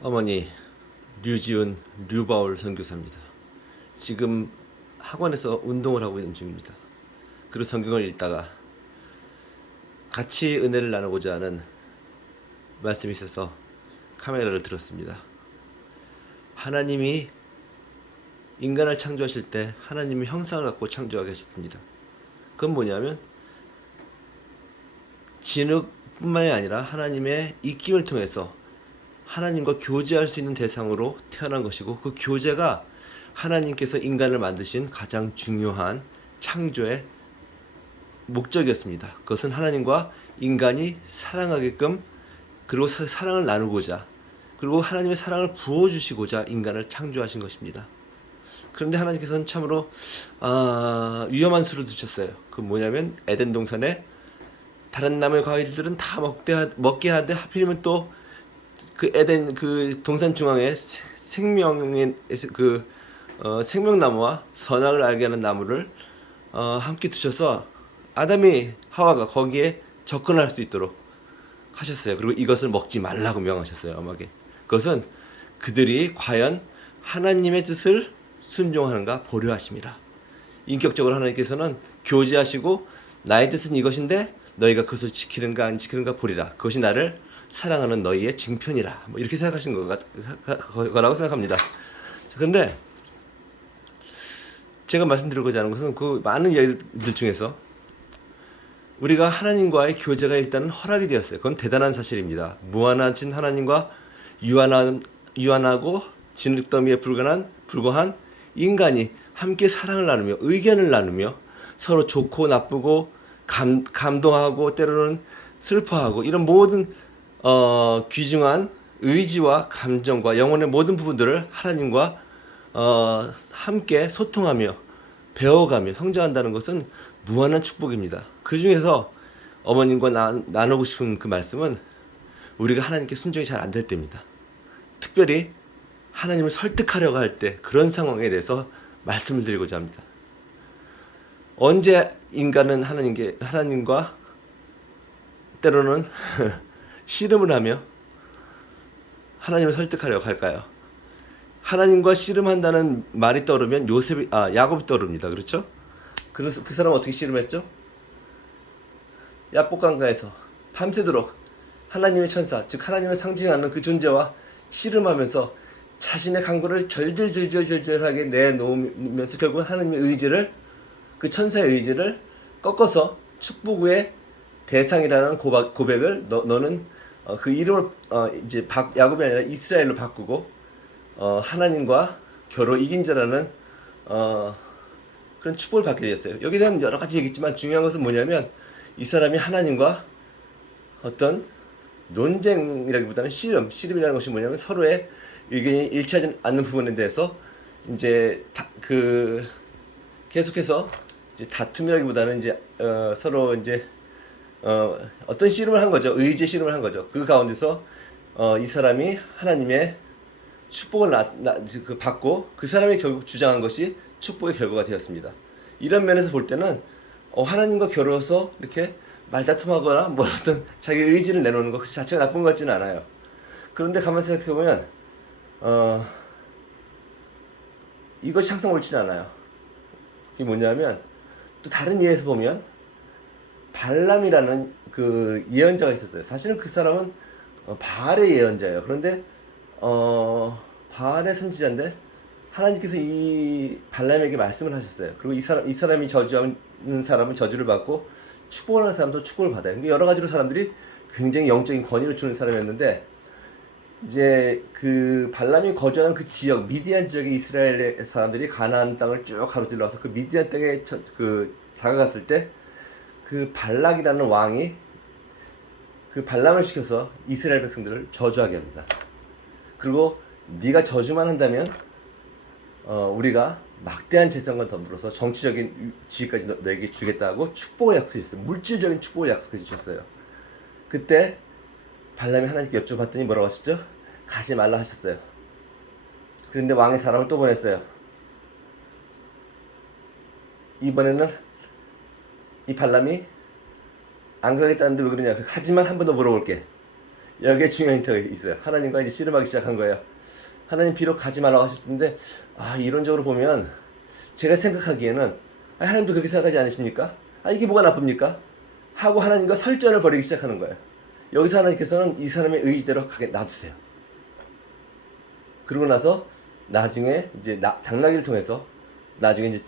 어머니 류지훈 류바울 선교사입니다. 지금 학원에서 운동을 하고 있는 중입니다. 그리고 성경을 읽다가 같이 은혜를 나누고자 하는 말씀이 있어서 카메라를 들었습니다. 하나님이 인간을 창조하실 때 하나님이 형상을 갖고 창조하게 하셨습니다. 그건 뭐냐면 진흙뿐만이 아니라 하나님의 입김을 통해서 하나님과 교제할 수 있는 대상으로 태어난 것이고, 그 교제가 하나님께서 인간을 만드신 가장 중요한 창조의 목적이었습니다. 그것은 하나님과 인간이 사랑하게끔, 그리고 사랑을 나누고자, 그리고 하나님의 사랑을 부어주시고자 인간을 창조하신 것입니다. 그런데 하나님께서는 참으로 위험한 수를 두셨어요. 그 뭐냐면 에덴 동산에 다른 나무의 과일들은 다 먹게 하는데 하필이면 또 그 에덴 그 동산 중앙에 생명의 생명나무와 선악을 알게 하는 나무를 함께 두셔서 아담이 하와가 거기에 접근할 수 있도록 하셨어요. 그리고 이것을 먹지 말라고 명하셨어요. 엄하게. 그것은 그들이 과연 하나님의 뜻을 순종하는가 보려 하심이라. 인격적으로 하나님께서는 교제하시고 나의 뜻은 이것인데 너희가 그것을 지키는가 안 지키는가 보리라. 그것이 나를 사랑하는 너희의 증표니라. 뭐 이렇게 생각하신 거라고 생각합니다. 그런데 제가 말씀드리고자 하는 것은 그 많은 이야기들 중에서 우리가 하나님과의 교제가 일단은 허락이 되었어요. 그건 대단한 사실입니다. 무한하신 하나님과 유한하고 진흙더미에 불과한 인간이 함께 사랑을 나누며 의견을 나누며 서로 좋고 나쁘고 감동하고 때로는 슬퍼하고 이런 모든 귀중한 의지와 감정과 영혼의 모든 부분들을 하나님과 함께 소통하며 배워가며 성장한다는 것은 무한한 축복입니다. 그 중에서 어머님과 나누고 싶은 그 말씀은 우리가 하나님께 순종이 잘 안 될 때입니다. 특별히 하나님을 설득하려고 할 때 그런 상황에 대해서 말씀을 드리고자 합니다. 언제 인간은 하나님과 때로는 씨름을 하며 하나님을 설득하려고 할까요? 하나님과 씨름한다는 말이 떠오르면 야곱이 떠오릅니다. 그렇죠? 그래서 그 사람은 어떻게 씨름했죠? 야복강가에서 밤새도록 하나님의 천사, 즉 하나님을 상징하는 그 존재와 씨름하면서 자신의 강구를 절절하게 내놓으면서 결국 하나님의 의지를, 그 천사의 의지를 꺾어서 축복의 대상이라는 고백을 너는 그 이름을 이제 야곱이 아니라 이스라엘로 바꾸고 하나님과 겨루 이긴 자라는 그런 축복을 받게 되었어요. 여기에 대한 여러 가지 얘기했지만 중요한 것은 뭐냐면 이 사람이 하나님과 어떤 논쟁이라기보다는 씨름이라는 것이 뭐냐면 서로의 의견이 일치하지 않는 부분에 대해서 이제 계속해서 이제 다툼이라기보다는 이제 서로 이제 어떤 씨름을 한 거죠. 의지 씨름을 한 거죠. 그 가운데서 이 사람이 하나님의 축복을 받고 그 사람이 결국 주장한 것이 축복의 결과가 되었습니다. 이런 면에서 볼 때는 하나님과 겨루어서 이렇게 말다툼하거나 뭐 어떤 자기 의지를 내놓는 것 자체가 나쁜 것 같지는 않아요. 그런데 가만히 생각해보면 이것이 항상 옳지는 않아요. 그게 뭐냐면 또 다른 예에서 보면 발람이라는 그 예언자가 있었어요. 사실은 그 사람은 바알의 예언자예요. 그런데 바알의 선지자인데 하나님께서 이 발람에게 말씀을 하셨어요. 그리고 이 사람이 저주하는 사람은 저주를 받고 축복하는 사람도 축복을 받아요. 그러니까 여러 가지로 사람들이 굉장히 영적인 권위를 주는 사람이었는데 이제 그 발람이 거주하는 그 지역 미디안 지역의 이스라엘 사람들이 가나안 땅을 쭉 가로질러서 그 미디안 땅에 다가갔을 때 그 발락이라는 왕이 그 발람을 시켜서 이스라엘 백성들을 저주하게 합니다. 그리고 네가 저주만 한다면 우리가 막대한 재산과 더불어서 정치적인 지위까지 너에게 주겠다고 축복을 약속했어요. 물질적인 축복을 약속해 주셨어요. 그때 발람이 하나님께 여쭤봤더니 뭐라고 하셨죠? 가지 말라 하셨어요. 그런데 왕이 사람을 또 보냈어요. 이번에는 이 발람이 안 가겠다는데 왜 그러냐. 하지만 한 번 더 물어볼게. 여기에 중요한 힌트가 있어요. 하나님과 이제 씨름하기 시작한 거예요. 하나님 비록 가지 말라고 하셨는데 이론적으로 보면 제가 생각하기에는 하나님도 그렇게 생각하지 않으십니까? 이게 뭐가 나쁩니까? 하고 하나님과 설전을 벌이기 시작하는 거예요. 여기서 하나님께서는 이 사람의 의지대로 가게 놔두세요. 그러고 나서 나중에 이제 당나귀를 통해서 나중에 이제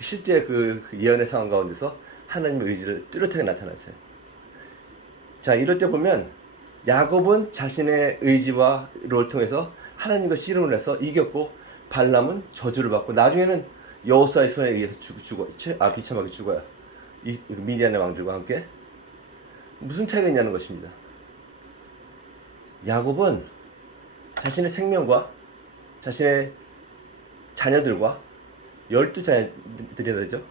실제 그 예언의 상황 가운데서 하나님의 의지를 뚜렷하게 나타났어요. 자, 이럴 때 보면 야곱은 자신의 의지와를 통해서 하나님과 씨름을 해서 이겼고, 발람은 저주를 받고 나중에는 여호수아의 손에 의해서 비참하게 죽어요. 이 미디안의 왕들과 함께. 무슨 차이가 있냐는 것입니다. 야곱은 자신의 생명과 자신의 자녀들과 12자녀들이나 되죠.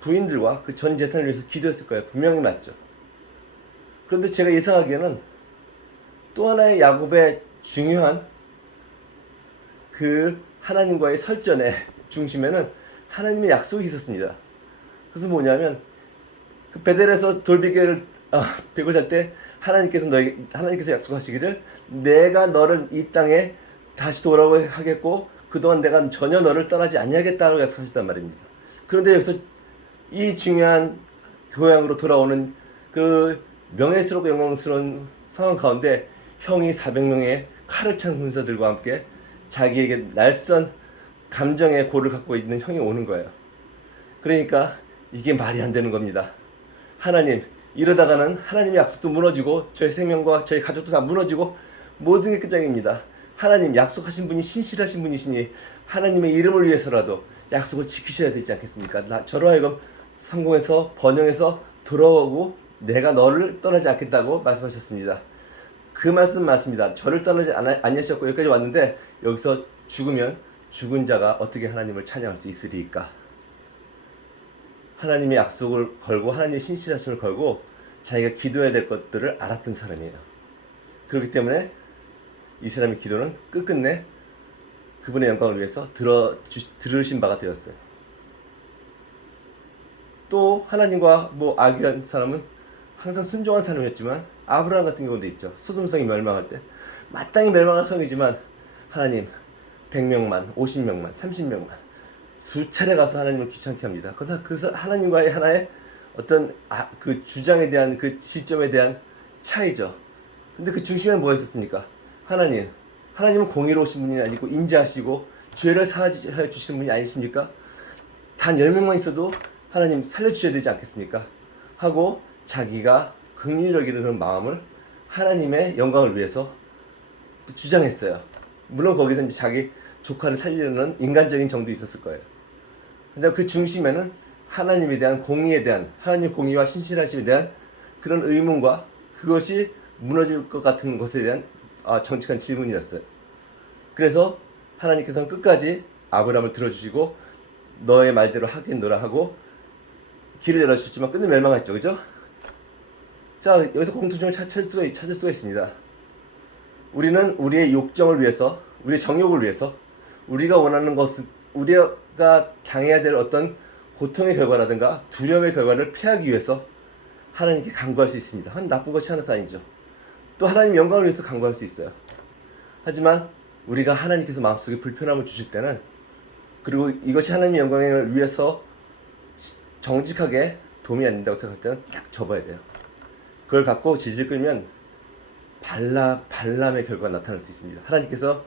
부인들과 그 전 재산을 위해서 기도했을 거예요. 분명히 맞죠. 그런데 제가 예상하기에는 또 하나의 야곱의 중요한 그 하나님과의 설전의 중심에는 하나님의 약속이 있었습니다. 그것은 뭐냐면 그 베델에서 돌베개를 베고 잘 때 하나님께서 약속하시기를 내가 너를 이 땅에 다시 돌아오게 하겠고 그동안 내가 전혀 너를 떠나지 아니하겠다라고 약속하셨단 말입니다. 그런데 여기서 이 중요한 교양으로 돌아오는 그 명예스럽고 영광스러운 상황 가운데 형이 400명의 칼을 찬 군사들과 함께 자기에게 날선 감정의 고를 갖고 있는 형이 오는 거예요. 그러니까 이게 말이 안 되는 겁니다. 하나님, 이러다가는 하나님의 약속도 무너지고 저희 생명과 저희 가족도 다 무너지고 모든 게 끝장입니다. 하나님, 약속하신 분이 신실하신 분이시니 하나님의 이름을 위해서라도 약속을 지키셔야 되지 않겠습니까? 저로 하여금 성공해서 번영해서 돌아오고 내가 너를 떠나지 않겠다고 말씀하셨습니다. 그 말씀 맞습니다. 저를 떠나지 아니하셨고 여기까지 왔는데 여기서 죽으면 죽은 자가 어떻게 하나님을 찬양할 수 있으리까? 하나님의 약속을 걸고 하나님의 신실하심을 걸고 자기가 기도해야 될 것들을 알았던 사람이에요. 그렇기 때문에 이 사람의 기도는 끝끝내 그분의 영광을 위해서 들으신 바가 되었어요. 또 하나님과 악유한 사람은 항상 순종한 사람이었지만 아브라함 같은 경우도 있죠. 소돔성이 멸망할 때 마땅히 멸망할 성이지만 하나님 100명만, 50명만, 30명만 수차례 가서 하나님을 귀찮게 합니다. 그러나 그 하나님과의 하나의 어떤 그 주장에 대한 그 시점에 대한 차이죠. 근데 그 중심에는 뭐가 있었습니까? 하나님은 공의로우신 분이 아니고 인자하시고 죄를 사하여 주시는 분이 아니십니까? 단 10명만 있어도 하나님 살려주셔야 되지 않겠습니까? 하고 자기가 긍휼히 여기는 그런 마음을 하나님의 영광을 위해서 또 주장했어요. 물론 거기서 이제 자기 조카를 살리려는 인간적인 정도 있었을 거예요. 근데 그 중심에는 하나님에 대한 공의에 대한 하나님의 공의와 신실하심에 대한 그런 의문과 그것이 무너질 것 같은 것에 대한 정직한 질문이었어요. 그래서 하나님께서는 끝까지 아브라함을 들어주시고 너의 말대로 하겠노라 하고 길을 열어주셨지만 끝내 멸망했죠. 그죠? 자, 여기서 공통점을 찾을 수가 있습니다. 우리는 우리의 욕정을 위해서, 우리의 정욕을 위해서, 우리가 원하는 것을, 우리가 당해야 될 어떤 고통의 결과라든가 두려움의 결과를 피하기 위해서 하나님께 간구할 수 있습니다. 나쁜 것이 하나도 아니죠. 또 하나님 영광을 위해서 간구할 수 있어요. 하지만 우리가 하나님께서 마음속에 불편함을 주실 때는, 그리고 이것이 하나님의 영광을 위해서 정직하게 도움이 안 된다고 생각할 때는 딱 접어야 돼요. 그걸 갖고 질질 끌면 발람의 결과가 나타날 수 있습니다. 하나님께서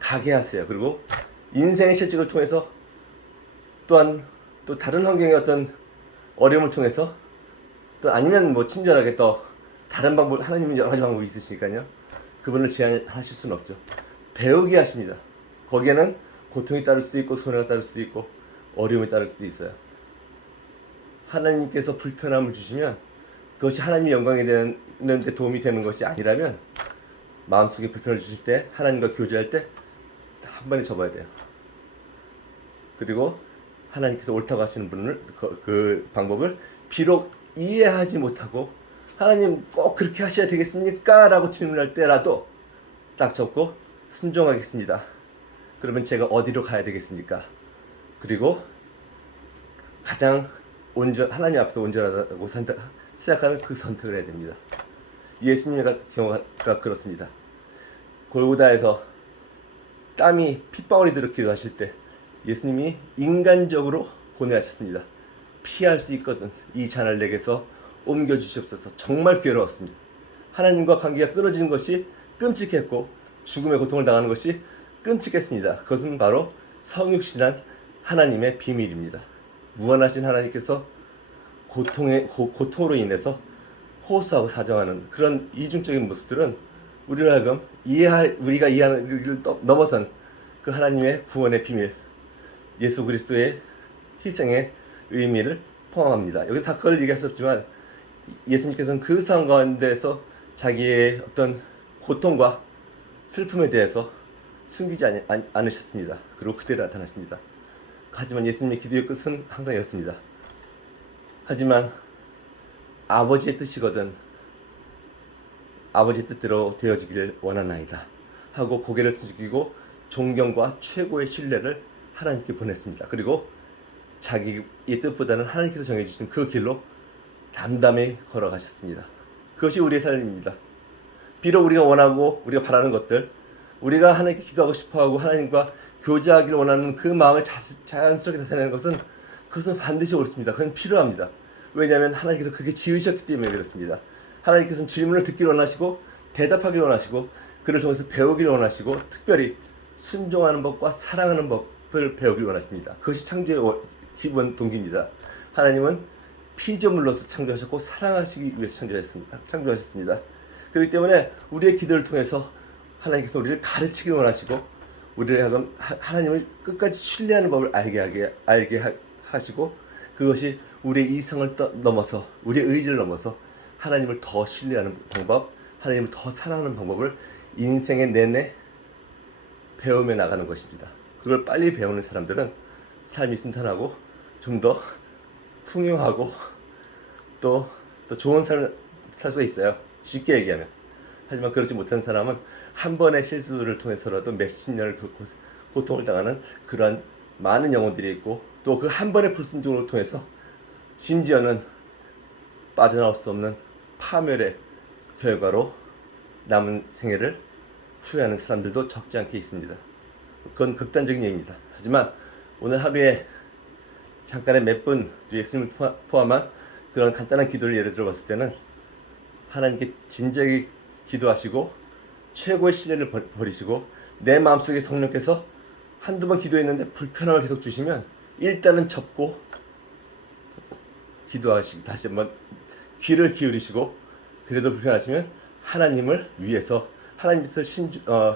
가게 하세요. 그리고 인생의 실직을 통해서 또한 또 다른 환경의 어떤 어려움을 통해서 또 아니면 친절하게 또 다른 방법, 하나님은 여러 가지 방법이 있으시니까요. 그분을 제한하실 수는 없죠. 배우게 하십니다. 거기에는 고통이 따를 수도 있고 손해가 따를 수도 있고 어려움이 따를 수도 있어요. 하나님께서 불편함을 주시면 그것이 하나님의 영광에 되는데 도움이 되는 것이 아니라면 마음속에 불편을 주실 때 하나님과 교제할 때 한 번에 접어야 돼요. 그리고 하나님께서 옳다고 하시는 분을 그 방법을 비록 이해하지 못하고 하나님 꼭 그렇게 하셔야 되겠습니까? 라고 질문할 때라도 딱 접고 순종하겠습니다. 그러면 제가 어디로 가야 되겠습니까? 그리고 가장 하나님 앞에서 온전하다고 생각하는 그 선택을 해야 됩니다. 예수님의 경우가 그렇습니다. 골고다에서 땀이 핏방울이 들어 기도하실 때 예수님이 인간적으로 고뇌하셨습니다. 피할 수 있거든 이 잔을 내게서 옮겨주시옵소서. 정말 괴로웠습니다. 하나님과 관계가 끊어지는 것이 끔찍했고 죽음의 고통을 당하는 것이 끔찍했습니다. 그것은 바로 성육신한 하나님의 비밀입니다. 무한하신 하나님께서 고통으로 인해서 호소하고 사정하는 그런 이중적인 모습들은 우리를 하여금 우리가 이해하는 걸 넘어선 그 하나님의 구원의 비밀, 예수 그리스도의 희생의 의미를 포함합니다. 여기 다 그걸 얘기할 수 없지만 예수님께서는 그 상황 가운데서 자기의 어떤 고통과 슬픔에 대해서 숨기지 않으셨습니다. 그리고 그대로 나타나십니다. 하지만 예수님의 기도의 끝은 항상 이렇습니다. 하지만 아버지의 뜻이거든 아버지 뜻대로 되어지기를 원하나이다 하고 고개를 숙이고 존경과 최고의 신뢰를 하나님께 보냈습니다. 그리고 자기의 뜻보다는 하나님께서 정해주신 그 길로 담담히 걸어가셨습니다. 그것이 우리의 삶입니다. 비록 우리가 원하고 우리가 바라는 것들, 우리가 하나님께 기도하고 싶어하고 하나님과 교제하기를 원하는 그 마음을 자연스럽게 나타내는 것은 그것은 반드시 옳습니다. 그건 필요합니다. 왜냐하면 하나님께서 그렇게 지으셨기 때문에 그렇습니다. 하나님께서는 질문을 듣기를 원하시고 대답하기를 원하시고 그를 통해서 배우기를 원하시고 특별히 순종하는 법과 사랑하는 법을 배우기를 원하십니다. 그것이 창조의 기본 동기입니다. 하나님은 피조물로서 창조하셨고 사랑하시기 위해서 창조하셨습니다. 그렇기 때문에 우리의 기도를 통해서 하나님께서 우리를 가르치기를 원하시고 우리를 하여금 하나님을 끝까지 신뢰하는 법을 알게 하시고 그것이 우리의 이성을 넘어서 우리의 의지를 넘어서 하나님을 더 신뢰하는 방법, 하나님을 더 사랑하는 방법을 인생의 내내 배우며 나가는 것입니다. 그걸 빨리 배우는 사람들은 삶이 순탄하고 좀 더 풍요하고 또 좋은 삶을 살 수가 있어요. 쉽게 얘기하면. 하지만 그렇지 못한 사람은 한 번의 실수를 통해서라도 몇십 년을 그 고통을 당하는 그러한 많은 영혼들이 있고 또 그 한 번의 불순종을 통해서 심지어는 빠져나올 수 없는 파멸의 결과로 남은 생애를 후회하는 사람들도 적지 않게 있습니다. 그건 극단적인 얘기입니다. 하지만 오늘 하루에 잠깐의 몇 분 예수님을 포함한 그런 간단한 기도를 예를 들어 봤을 때는 하나님께 진지하게 기도하시고 최고의 신뢰를 버리시고 내 마음속에 성령께서 한두 번 기도했는데 불편함을 계속 주시면 일단은 접고 기도하시고 다시 한번 귀를 기울이시고 그래도 불편하시면 하나님을 위해서 하나님께서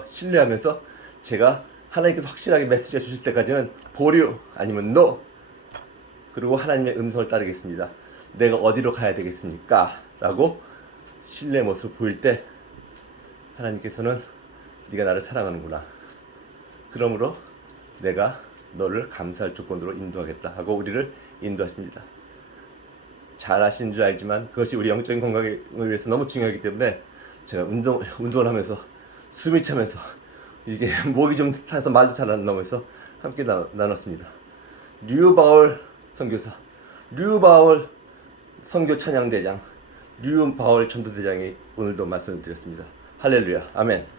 신뢰하면서 제가 하나님께서 확실하게 메시지를 주실 때까지는 보류 아니면 노 그리고 하나님의 음성을 따르겠습니다. 내가 어디로 가야 되겠습니까? 라고 신뢰의 모습을 보일 때 하나님께서는 네가 나를 사랑하는구나. 그러므로 내가 너를 감사할 조건으로 인도하겠다 하고 우리를 인도하십니다. 잘 아시는 줄 알지만 그것이 우리 영적인 건강을 위해서 너무 중요하기 때문에 제가 운동을 하면서 숨이 차면서 이게 목이 좀 타서 말도 잘 안 나오면서 함께 나눴습니다. 류바울 선교사, 류바울 선교 찬양대장, 류바울 전도대장이 오늘도 말씀을 드렸습니다. 할렐루야, 아멘.